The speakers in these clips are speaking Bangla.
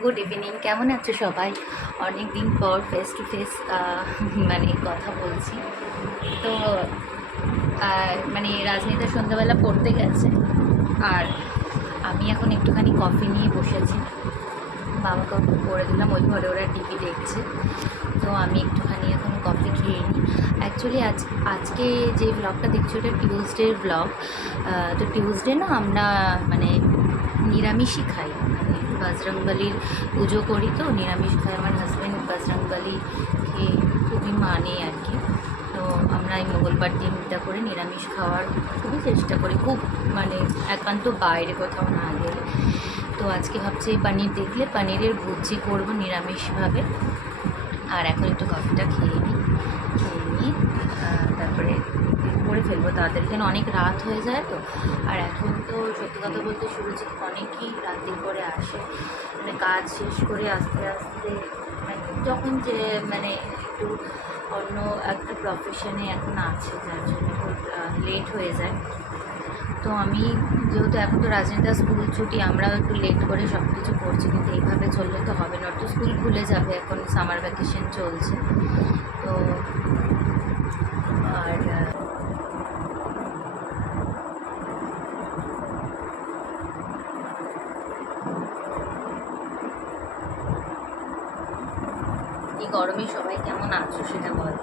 Good evening. কেমন আছো সবাই? অনেক দিন পর ফেস টু ফেস মানে কথা বলছি। তো মানে রাজনীতি সন্ধ্যাবেলা পড়তে গেছে, আর আমি এখন একটুখানি কফি নিয়ে বসেছি। বাবাকে একটু করে দিলাম, ওই ঘরে ওরা টিভি দেখছে। তো আমি একটুখানি এখন কফি খেয়ে নিই। অ্যাকচুয়ালি আজকে যে ব্লগটা দেখছি ওটা টিউসডের ব্লগ। তো টিউসডে না আমরা মানে নিরামিষই খাই, মানে বজরংবলির পুজো করি, তো নিরামিষ খাই। আমার হাজব্যান্ড বজরংবলিকে খুবই মানে আর কি। তো আমরা এই মঙ্গলবার দিনটা করে নিরামিষ খাওয়ার খুবই চেষ্টা করি, খুব মানে একান্ত বাইরে কোথাও না গেলে। তো আজকে ভাবছি পনির দেখলে পনিরের ভুজি করবো নিরামিষভাবে। আর এখন একটু কফিটা খেয়ে নিয়ে তারপরে করে ফেলবো তাড়াতাড়ি, যেন অনেক রাত হয়ে যায়। তো আর এখন তো সত্যি কথা বলতে সুরজিৎ অনেকই রাতের করে আসে, মানে কাজ শেষ করে আস্তে আস্তে মানে যখন যে মানে একটু অন্য একটা প্রফেশনে এখন আছে, যার জন্য খুব লেট হয়ে যায়। তো আমি যেহেতু এখন তো রাজনীতির স্কুল ছুটি, আমরাও একটু লেট করে সব কিছু করছি, কিন্তু এইভাবে চললে তো হবে না। তো স্কুল খুলে যাবে, এখন সামার ভ্যাকেশন চলছে। তো আর এই গরমে সবাই কেমন আছো সেটা বল।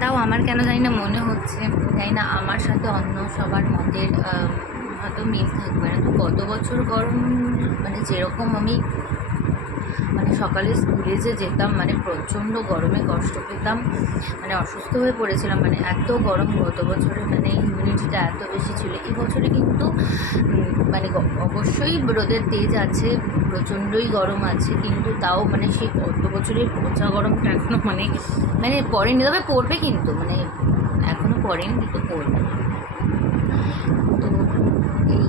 তাও আমার কেন জানি না মনে হচ্ছে, জানি না আমার সাথে অন্য সবার মতের হয়তো মিল থাকবে না। তো গত বছর গরম মানে যেরকম আমি মানে সকালে স্কুলে যে যেতাম, মানে প্রচণ্ড গরমে কষ্ট পেতাম, মানে অসুস্থ হয়ে পড়েছিলাম। মানে এত গরম গত বছরে, মানে হিউমিডিটিটা এত বেশি ছিল। এই বছরে কিন্তু মানে অবশ্যই রোদের তেজ আছে, প্রচণ্ডই গরম আছে, কিন্তু তাও মানে সেই গত বছরের পচা গরমটা এখনও মানে মানে পড়েনি, তবে পড়বে কিন্তু, মানে এখনও পড়েনি কিন্তু পড়বে। তো এই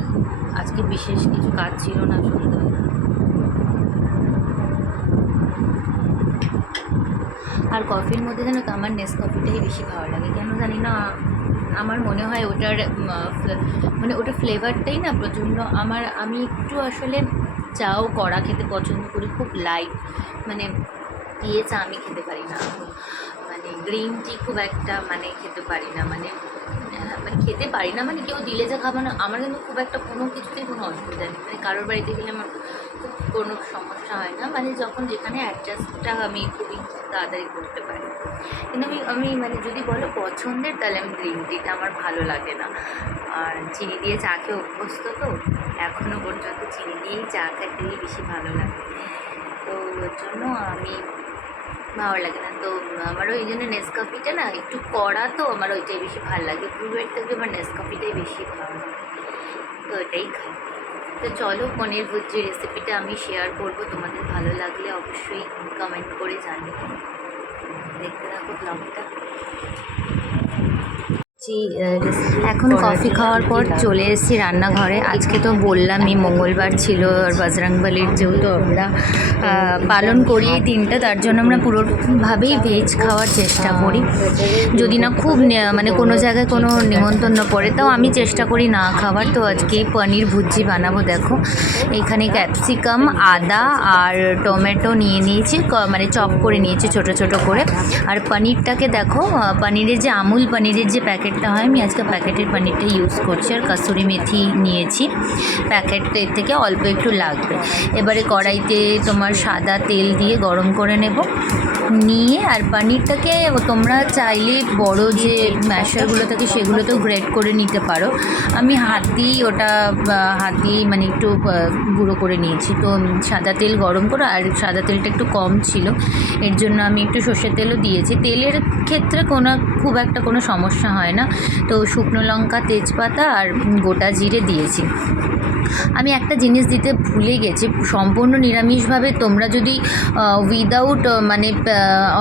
আজকে বিশেষ কিছু কাজ ছিল না সন্ধ্যাবেলা। আর কফির মধ্যে যেন তো আমার নেসকফিটাই বেশি ভালো লাগে, কেন জানি না। আমার মনে হয় ওটার মানে ওটার ফ্লেভারটাই না প্রচণ্ড। আমি একটু আসলে চাও কড়া খেতে পছন্দ করি, খুব লাইট, মানে চা আমি খেতে পারি না। মানে গ্রিন টি খুব একটা মানে খেতে পারি না, মানে মানে খেতে পারি না, মানে কেউ দিলে যে খাবো না, আমার কিন্তু খুব একটা কোনো কিছুতেই কোনো অসুবিধা নেই। মানে কারোর বাড়িতে গেলে আমার খুব কোনো সমস্যা হয় না, মানে যখন যেখানে অ্যাডজাস্টটা আমি খুবই তাড়াতাড়ি করতে পারি। কিন্তু আমি মানে যদি বলো পছন্দের, তাহলে আমি গ্রিন টিটা আমার ভালো লাগে না। আর চিনি দিয়ে চা খেয়ে অভ্যস্ত, তো এখনও পর্যন্ত চিনি দিয়েই চা খেতেই বেশি ভালো লাগে। তো ওর জন্য আমি ভালো লাগে না। তো আমারও এই জন্য নেসকফিটা না একটু কড়া, তো আমার ওইটাই বেশি ভালো লাগে। ব্রুয়ের থেকে আমার নেসকফিটাই বেশি ভালো লাগে, তো ওইটাই খাই। তো চলো, পনির ভুজির রেসিপিটা আমি শেয়ার করবো, তোমাদের ভালো লাগলে অবশ্যই কমেন্ট করে জানিও। দেখতে থাকো ব্লগটা। এখন কফি খাওয়ার পর চলে এসেছি রান্নাঘরে। আজকে তো বললামই মঙ্গলবার ছিল, আর বজরংবলির যেহেতু আমরা পালন করি এই দিনটা, তার জন্য আমরা পুরোভাবেই ভেজ খাওয়ার চেষ্টা করি। যদি না খুব মানে কোনো জায়গায় কোনো নিমন্ত্রণ পড়ে, তাও আমি চেষ্টা করি না খাওয়ার। তো আজকে পনির ভুজি বানাবো। দেখো এখানে ক্যাপসিকাম, আদা আর টমেটো নিয়ে নিয়েছি, মানে চপ করে নিয়েছি ছোট ছোট করে। আর পনিরটাকে দেখো, পনিরের যে আমুল পনিরের যে প্যাকেটটা হয়, আমি আজকে প্যাকেটের পনিরটা ইউজ করছি। আর কসুরি মেথি নিয়েছি, প্যাকেটের থেকে অল্প একটু লাগবে। এবারে কড়াইতে তোমার সাদা তেল দিয়ে গরম করে নেব, নিয়ে আর পনিরটাকে তোমরা চাইলে বড় যে ম্যাশারগুলো থাকে সেগুলোতেও গ্রেট করে নিতে পারো। আমি হাত দিয়েই মানে একটু গুঁড়ো করে নিয়েছি। তো সাদা তেল গরম করো, আর সাদা তেলটা একটু কম ছিল, এর জন্য আমি একটু সর্ষের তেলও দিয়েছি। তেলের ক্ষেত্রে খুব একটা কোনো সমস্যা হয় না। তো শুকনো লঙ্কা, তেজপাতা আর গোটা জিরে দিয়েছি। আমি একটা জিনিস দিতে ভুলে গেছি, সম্পূর্ণ নিরামিষভাবে তোমরা যদি উইদাউট মানে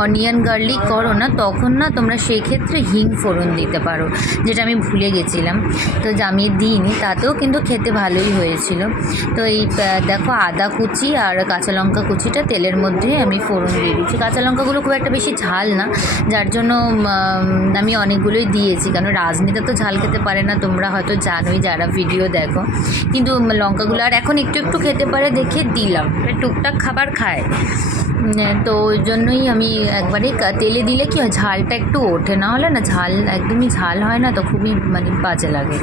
অনিয়ন গার্লিক করো না, তখন না তোমরা সেই ক্ষেত্রে হিং ফোড়ন দিতে পারো, যেটা আমি ভুলে গেছিলাম। তো আমি দিইনি, তাতেও কিন্তু খেতে ভালোই হয়েছিল। তো এই দেখো আদা কুচি আর কাঁচা লঙ্কা কুচিটা তেলের মধ্যে আমি ফোড়ন দিয়ে দিচ্ছি। কাঁচা লঙ্কাগুলো খুব একটা বেশি ঝাল না, যার জন্য আমি অনেকগুলোই দিয়েছি, কারণ রাজনীতা তো ঝাল খেতে পারে না, তোমরা হয়তো জানোই যারা ভিডিও দেখো। কিন্তু লঙ্কাগুলো আর এখন একটু একটু খেতে পারে দেখে দিলাম, টুকটাক খাবার খায়, তো ওই জন্যই আমি একবারে তেলে দিলে কি হয়, ঝালটা একটু ওঠে, না হলে না ঝাল একদমই ঝাল হয় না, তো খুবই মানে বাজে লাগে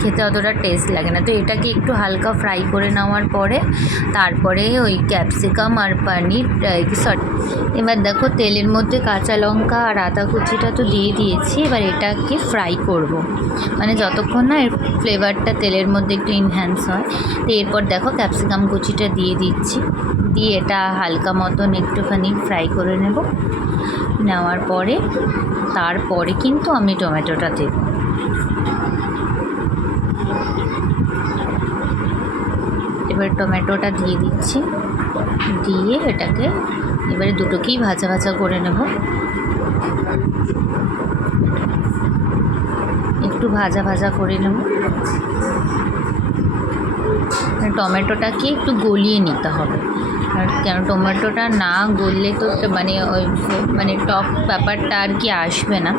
খেতে, অতটা টেস্ট লাগে না। তো এটাকে একটু হালকা ফ্রাই করে নেওয়ার পরে তারপরে ওই ক্যাপসিকাম আর পনির এবার দেখো তেলের মধ্যে কাঁচা লঙ্কা আর আদা কুচিটা তো দিয়ে দিয়েছি। এবার এটাকে ফ্রাই করব, মানে যতক্ষণ না এর ফ্লেভারটা তেলের মধ্যে একটু ইনহ্যান্স হয়। তো এরপর দেখো ক্যাপসিকাম কুচিটা দিয়ে দিচ্ছি, দিয়ে এটা হালকা মতন একটুখানি ফ্রাই করে নেওয়ার পরে তারপরে কিন্তু আমি টমেটোটা দেব। এবার টমেটোটা দিয়ে দিচ্ছি, দিয়ে এটাকে এবারে দুটোকেই ভাজা ভাজা করে নেব, একটু ভাজা ভাজা করে নেব। টমেটোটাকে একটু গলিয়ে নিতে হবে, আর কেন টমেটোটা না গললে তো মানে ওই মানে টক ব্যাপারটা আর কি আসবে না।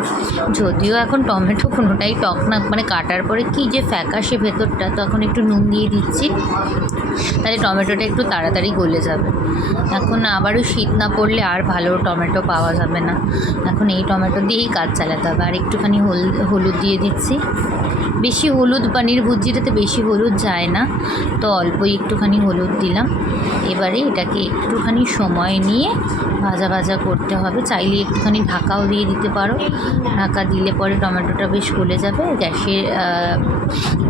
যদিও এখন টমেটো কোনোটাই টক না, মানে কাটার পরে কি যে ফ্যাকাশে ভেতরটা, তো এখন একটু নুন দিয়ে দিচ্ছি, তাহলে টমেটোটা একটু তাড়াতাড়ি গলে যাবে। এখন আবারও শীত না পড়লে আর ভালো টমেটো পাওয়া যাবে না, এখন এই টমেটো দিয়েই কাজ চালাতে হবে। আর একটুখানি হলুদ দিয়ে দিচ্ছি, বেশি হলুদ পনির ভুজিটাতে বেশি হলুদ যায় না, তো অল্পই একটুখানি হলুদ দিলাম। এবারে এটাকে একটুখানি সময় নিয়ে ভাজা ভাজা করতে হবে, চাইলে একটুখানি ঢাকাও দিয়ে দিতে পারো, ঢাকা দিলে পরে টমেটোটা বেশ গলে যাবে।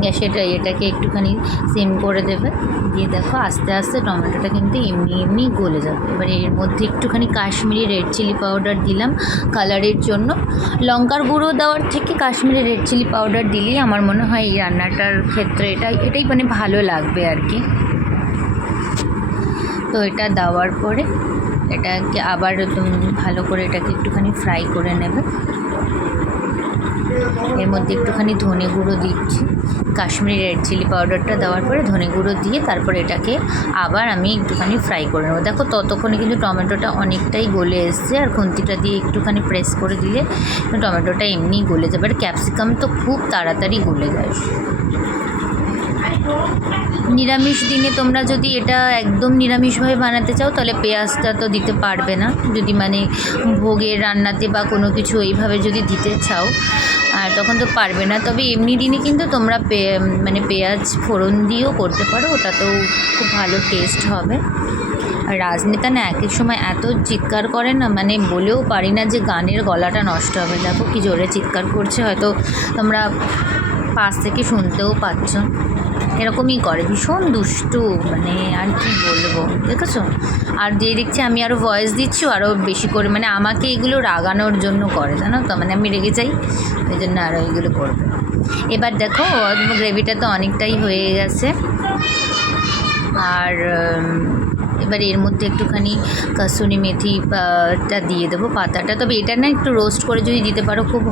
গ্যাসের এটাকে একটুখানি সিম করে দেবে, দিয়ে দেখো আস্তে আস্তে টমেটোটা কিন্তু এমনি এমনি গলে যাবে। এবারে এর মধ্যে একটুখানি কাশ্মীরি রেড চিলি পাউডার দিলাম কালারের জন্য। লঙ্কার গুঁড়ো দেওয়ার থেকে কাশ্মীরি রেড চিলি পাউডার দিলেই আমার মনে হয় এই রান্নাটার ক্ষেত্রে এটাই মানে ভালো লাগবে আর কি। তো এটা দেওয়ার পরে এটাকে আবার ভালো করে এটাকে একটুখানি ফ্রাই করে নেবে। এর মধ্যে একটুখানি ধনে গুঁড়ো দিচ্ছি, কাশ্মীরি রেড চিলি পাউডারটা দেওয়ার পরে ধনে গুঁড়ো দিয়ে তারপর এটাকে আবার আমি একটুখানি ফ্রাই করে নেবো। দেখো ততক্ষণে কিন্তু টমেটোটা অনেকটাই গলে এসছে, আর খুন্তিটা দিয়ে একটুখানি প্রেস করে দিলে টমেটোটা এমনিই গলে যাবে। আর ক্যাপসিকাম তো খুব তাড়াতাড়ি গলে যায়। নিরামিষ দিনে তোমরা যদি এটা একদম নিরামিষভাবে বানাতে চাও তাহলে পেঁয়াজটা তো দিতে পারবে না, যদি মানে ভোগের রান্নাতে বা কোনো কিছু এইভাবে যদি দিতে চাও, আর তখন তো পারবে না। তবে এমনি দিনে কিন্তু তোমরা মানে পেঁয়াজ ফোড়ন দিয়েও করতে পারো, ওটাতেও খুব ভালো টেস্ট হবে। আর রাজনেতা না এক এক সময় এত চিৎকার করে না, মানে বলেও পারি না যে গানের গলাটা নষ্ট হবে। দেখো কি জোরে চিৎকার করছে, হয়তো তোমরা পাশ থেকে শুনতেও পাচ্ছ, এরকমই করে, ভীষণ দুষ্টু, মানে আর কি বলবো, দেখেছো। আর দিয়ে দেখছি আমি আরও ভয়েস দিচ্ছি আরও বেশি করে, মানে আমাকে এগুলো রাগানোর জন্য করে, জানো তো, মানে আমি রেগে যাই, ওই জন্য আরও এগুলো করবে। এবার দেখো গ্রেভিটা তো অনেকটাই হয়ে গেছে, আর এবার এর মধ্যে একটুখানি কাসুরি মেথিটা দিয়ে দেবো, পাতাটা। তবে এটা না একটু রোস্ট করে যদি দিতে পারো খুব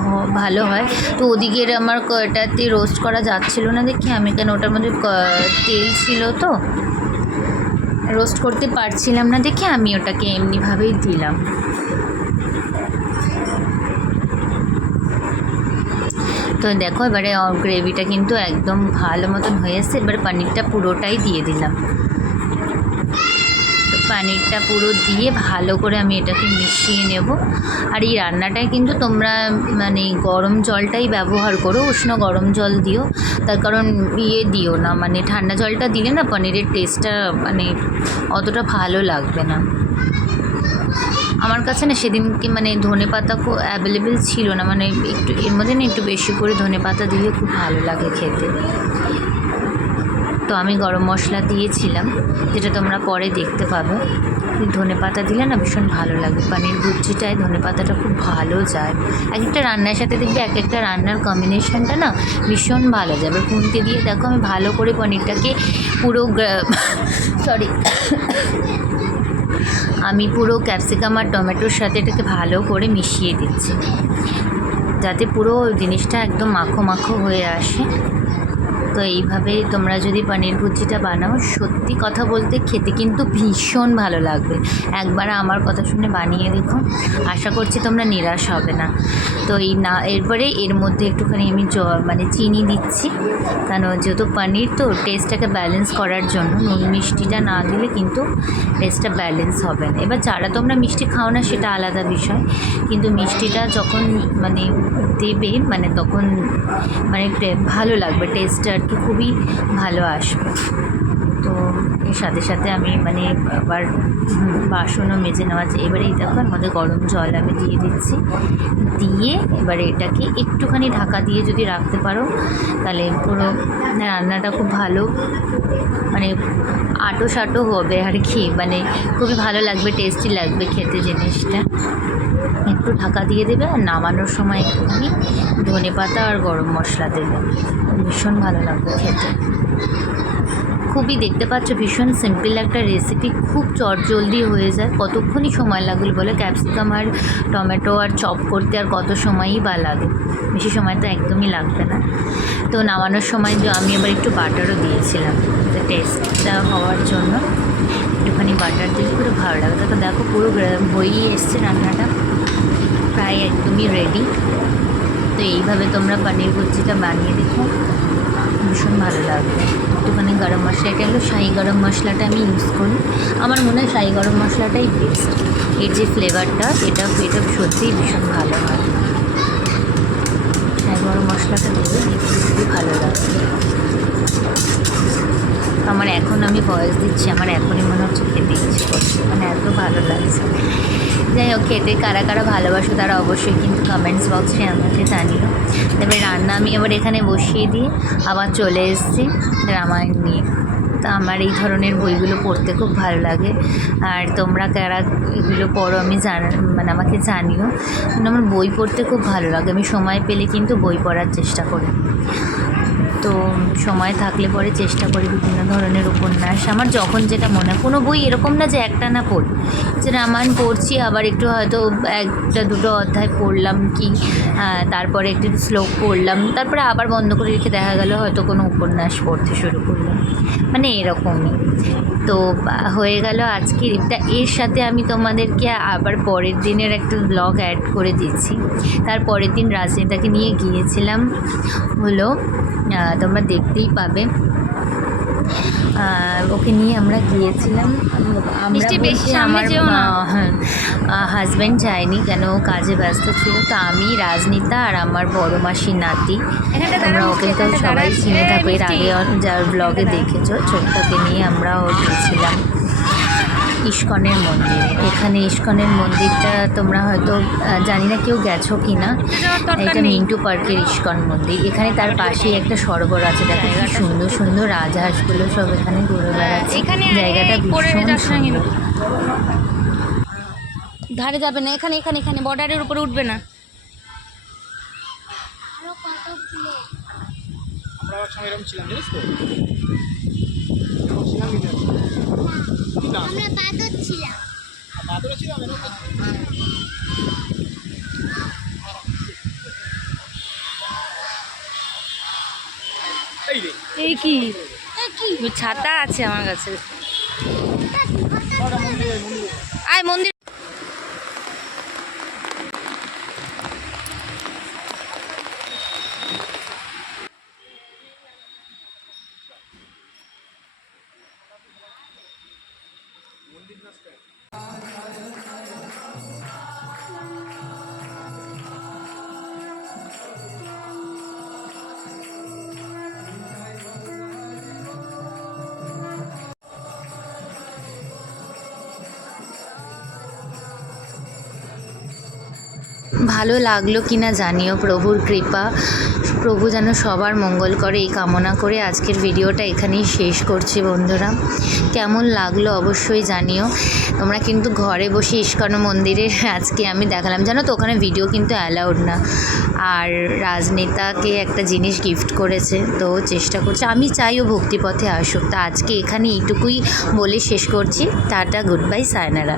ভালো হয়। তো ওদিকের আমার এটাতে রোস্ট করা যাচ্ছিলো না দেখি আমি, কেন ওটার মধ্যে তেল ছিল তো রোস্ট করতে পারছিলাম না দেখে আমি ওটাকে এমনিভাবেই দিলাম। তো দেখো এবারে গ্রেভিটা কিন্তু একদম ভালো মতন হয়ে এসছে। এবারে পনিরটা পুরোটাই দিয়ে দিলাম, পনিরটা পুরো দিয়ে ভালো করে আমি এটাকে মিশিয়ে নেব। আর এই রান্নাটায় কিন্তু তোমরা মানে গরম জলটাই ব্যবহার করো, উষ্ণ গরম জল দিও, তার কারণ দিও না, মানে ঠান্ডা জলটা দিলে না পনিরের টেস্টটা মানে অতটা ভালো লাগবে না। আমার কাছে না সেদিনকে মানে ধনে পাতা অ্যাভেলেবেল ছিল না, মানে একটু এর মধ্যে না একটু বেশি করে ধনে পাতা দিলে খুব ভালো লাগে খেতে। তো আমি গরম মশলা দিয়েছিলাম, যেটা তোমরা পরে দেখতে পাবে। ধনে পাতা দিলে না ভীষণ ভালো লাগে, পনির ভুজিটায় ধনে পাতাটা খুব ভালো যায়। এক একটা রান্নার সাথে দেখবে এক একটা রান্নার কম্বিনেশনটা না ভীষণ ভালো যাবে। খুন্তি দিয়ে দেখো আমি ভালো করে পনিরটাকে পুরো আমি পুরো ক্যাপসিকাম আর টমেটোর সাথে এটাকে ভালো করে মিশিয়ে দিচ্ছি, যাতে পুরো জিনিসটা একদম মাখো মাখো হয়ে আসে। তো এইভাবে তোমরা যদি পনির ভুজিটা বানাও, সত্যি কথা বলতে খেতে কিন্তু ভীষণ ভালো লাগবে। একবার আমার কথা শুনে বানিয়ে দেখো, আশা করছি তোমরা নিরাশ হবে না। তো এরপরে এর মধ্যে একটুখানি আমি মানে চিনি দিচ্ছি, কারণ যেহেতু পনির তো টেস্টটাকে ব্যালেন্স করার জন্য নুন মিষ্টিটা না দিলে কিন্তু টেস্টটা ব্যালেন্স হবে না। এবার যারা তোমরা মিষ্টি খাও না সেটা আলাদা বিষয়, কিন্তু মিষ্টিটা যখন মানে দেবে মানে তখন মানে ভালো লাগবে, টেস্টটা আর কি খুবই ভালো আসবে। তো এর সাথে সাথে আমি মানে আবার বাসনও মেজে নেওয়া যায়। এবারে এই দেখো এর মধ্যে গরম জল আমি দিয়ে দিচ্ছি, দিয়ে এবারে এটাকে একটুখানি ঢাকা দিয়ে যদি রাখতে পারো তাহলে পুরো রান্নাটা খুব ভালো মানে আটো সাটো হবে আর কি, মানে খুবই ভালো লাগবে, টেস্টি লাগবে খেতে জিনিসটা। একটু ঢাকা দিয়ে দেবে আর নামানোর সময় একটুখানি ধনেপাতা আর গরম মশলা দেবে, ভীষণ ভালো লাগবে খেতে। খুবই দেখতে পাচ্ছ ভীষণ সিম্পল একটা রেসিপি, খুব চটজলদি হয়ে যায়। কতক্ষণই সময় লাগলো বলে, ক্যাপসিকাম আর টমেটো আর চপ করতে আর কত সময়ই বা লাগে, বেশি সময় তো একদমই লাগবে না। তো নামানোর সময় আমি আবার একটু বাটারও দিয়েছিলাম টেস্টটা হওয়ার জন্য, একটুখানি বাটার দিলে পুরো ভালো লাগে। তারপর দেখো পুরো হয়েই এসছে রান্নাটা, প্রায় একদমই রেডি। তো এইভাবে তোমরা পনির ভুজিটা বানিয়ে দেখো, ভীষণ ভালো লাগবে। একটুখানি গরম মশলা, এটা হলো শাহি গরম মশলাটা আমি ইউজ করি, আমার মনে হয় শাহি গরম মশলাটাই বেস্ট। এর যে ফ্লেভারটা এটা সত্যিই ভীষণ ভালো হয়। শাহি গরম মশলাটা দেবে, দেখতে খুবই ভালো লাগবে। আমার এখন আমি ভয়েস দিচ্ছি, আমার এখনই মনে হচ্ছে খেতে ইচ্ছে করছে, মানে এত ভালো লাগছে। যাই হোক, খেতে কারা কারা ভালোবাসো তারা অবশ্যই কিন্তু কমেন্টস বক্সে আমাকে জানিও। তবে রান্না আমি আবার এখানে বসিয়ে দিয়ে আবার চলে এসেছি রামায়ণ নিয়ে। তো আমার এই ধরনের বইগুলো পড়তে খুব ভালো লাগে, আর তোমরা কারা এগুলো পড়ো আমি মানে আমাকে জানিও। কিন্তু আমার বই পড়তে খুব ভালো লাগে, আমি সময় পেলে কিন্তু বই পড়ার চেষ্টা করি। তো সময় থাকলে পরে চেষ্টা করি বিভিন্ন ধরনের উপন্যাস, আমার যখন যেটা মনে হয়। কোনো বই এরকম না যে একটা না পড়ি, যে রামায়ণ পড়ছি আবার একটু হয়তো একটা দুটো অধ্যায় পড়লাম কি তারপরে একটু শ্লোক পড়লাম, তারপরে আবার বন্ধ করে রেখে দেখা গেল হয়তো কোনো উপন্যাস পড়তে শুরু করলাম, মানে এরকমই। তো হয়ে গেল আজকের এটা। এর সাথে আমি তোমাদেরকে আবার পরের দিনের একটা ব্লগ অ্যাড করে দিচ্ছি। তার পরের দিন রাজনীতাকে নিয়ে গিয়েছিলাম হলো, তোমরা দেখতেই পাবে। ওকে নিয়ে আমরা গিয়েছিলাম, আমরা বলছি আমার হাজব্যান্ড যায়নি, কেন কাজে ব্যস্ত ছিল। তো আমি, রাজনীতা আর আমার বড় মাসির নাতি, আমরা ওকে তো সবাই চিনে থাকবে, এর আগে যার ব্লগে দেখেছো, ছোট্টকে নিয়ে আমরাও গিয়েছিলাম ইস্কনের মন্দিরে। এখানে ইস্কনের মন্দিরটা তোমরা হয়তো জানি না কেউ গেছো কি না, এটা মিন্টু পার্কের ইস্কন মন্দির। এখানে তার পাশেই একটা সরোবর আছে, দেখো কি সুন্দর সুন্দর রাজহাঁসগুলো সব এখানে ঘুরে বেড়াচ্ছে, জায়গাটা ভীষণ সুন্দর। ধারে যাবে না, এখানে এখানে এখানে বর্ডারের উপরে উঠবে না। আমরা একসময় এরকম ছিলাম, জানিস তো? আমরা বাদর ছিলাম। বাদরে ছিলাম এরকম। এই কি ছাতা আছে আমার কাছে, আয় মন্দির। ভালো লাগলো কি না জানিও, প্রভুর কৃপা, প্রভু যেন সবার মঙ্গল করে এই কামনা করে আজকের ভিডিওটা এখানেই শেষ করছি বন্ধুরা। কেমন লাগলো অবশ্যই জানিও। তোমরা কিন্তু ঘরে বসে ইস্কন মন্দিরে আজকে আমি দেখালাম, জানো তো ওখানে ভিডিও কিন্তু অ্যালাউড না। আর রাজনেতাকে একটা জিনিস গিফট করেছে, তো চেষ্টা করছে, আমি চাইও ভক্তিপথে আসুক। তা আজকে এখানে এইটুকুই বলে শেষ করছি। Tata, good bye, sayonara.